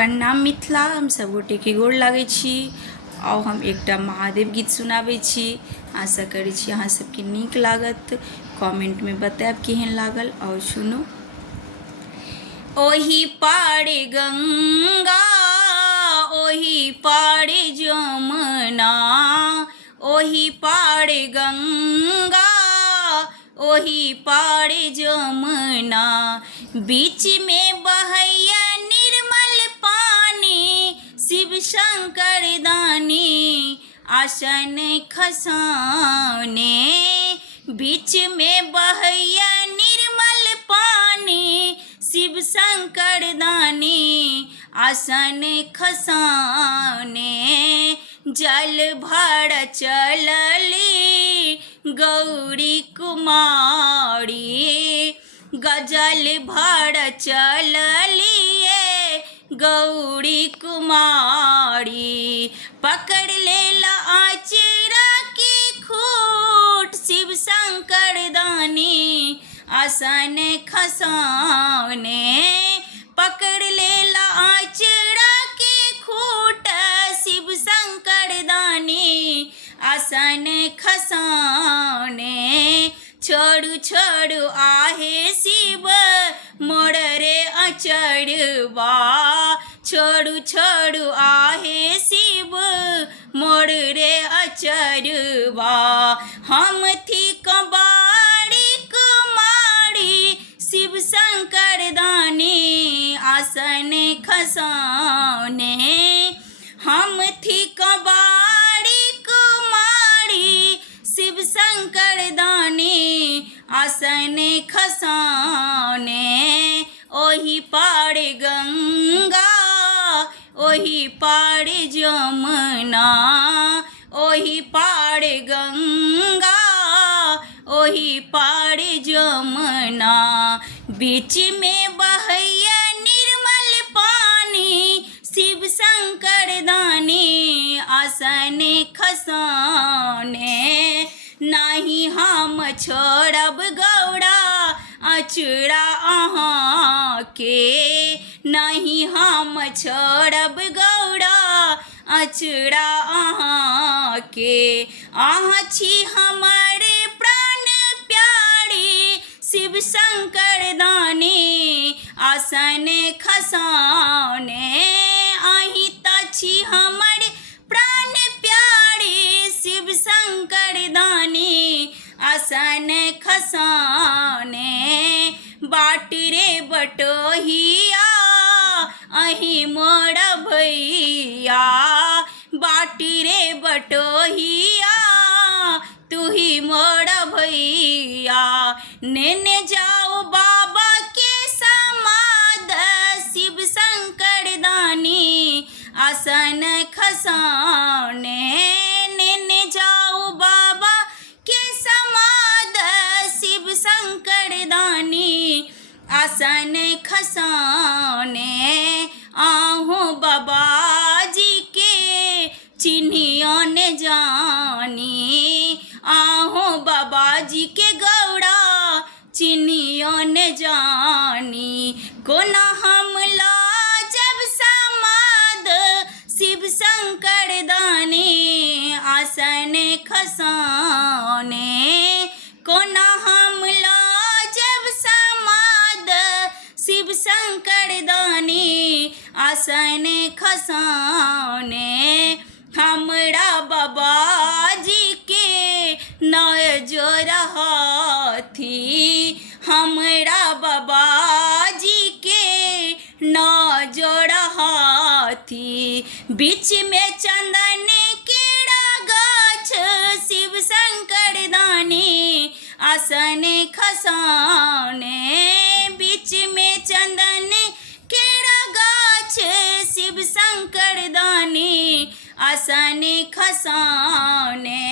प्रणाम मिथिला, हम सब गोटे के गोर लागै छी। और हम एकटा महादेव गीत सुनाबै छी। आशा करै छी अहाँ सबके नीक लागत। कमेंट में बताएब केहन लागल। और सुनू। ओही पारे गंगा, ओही पारे जमुना, ओही पारे गंगा, ओही पारे जमुना, बीच में बहैया निर्मल पानी, शिव शंकर दानी आसन खसाने। बीच में बहैया निर्मल पानी, शिव शंकर दानी आसन खसाने। जल भर चलली गौरी कुमारी, गजल भर चललिए गौरी कुमारी। पकड़ लेला आचरा के खूट, शिव शंकर दानी आसन खसाने। पकड़ लेला आचरा के खूट, शिव शंकर दानी आसन खसाने। छोड़ू छोड़ू आहे शिव मोर रे अचरवा, छोड़ू छोड़ू आहे शिव मोर रे अचरवा। हम थी कबाड़ी कुमारी, शिव शंकर दानी आसन खसाने। हम थी कबाड़ी कुमारी, शिव शंकर दानी आसन खसाने। ओही पारे गंगा, ओही पारे जमुना, ओही पारे गंगा, ओही पारे जमुना, बीच में बहैया निर्मल पानी, शिव शंकर दानी आसन खसाने। नाही हम छोड़ब गौड़ा अचरा अहाँ के, नहीं हम छोड़ब गौड़ा अचरा अहाँ के। अहाँ छी हमारे प्राण प्यारी, शिव शंकर दानी आसन खसाने। अहीं त छी हमारे प्राण प्यारी, शिव शंकर दानी आसन खसाने। बाट रे बटोहिया अहीं मोर भैया, बाट रे बटोहिया तुही मोर भैया। नेने जाओ बाबा के समाध, शिव शंकर दानी आसन खसाने। नेने जाओ बाबा के समाध, शिव शंकर दानी आसन खसाने। आहू बाबा जी के चिन्हियो न जानी, आहू बाबा जी के गौड़ा चिन्हियो न जानी। कोना हम लाजब समाध, शिव शंकर दानी आसन खसाने। कोना हम लाजब समाध, शिव शंकर दानी आसन खसाने। हमरा बाबा जी के नय जोर हाथी, हमरा बाबा जी के नय जोर हाथी। बीच में चंदन केरा गाछ, शिव शंकर दानी आसन खसाने। बीच में चंदन केरा गाछ, शिव शंकर दानी आसन खसाने।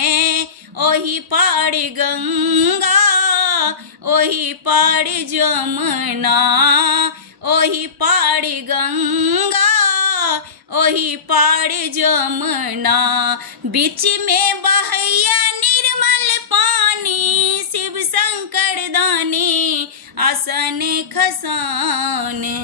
ओही पारे गंगा, ओही पारे जमुना, ओही पारे गंगा, ओही पारे जमुना, बीच में बहैया निर्मल पानी, शिव शंकर दानी आसन खसाने।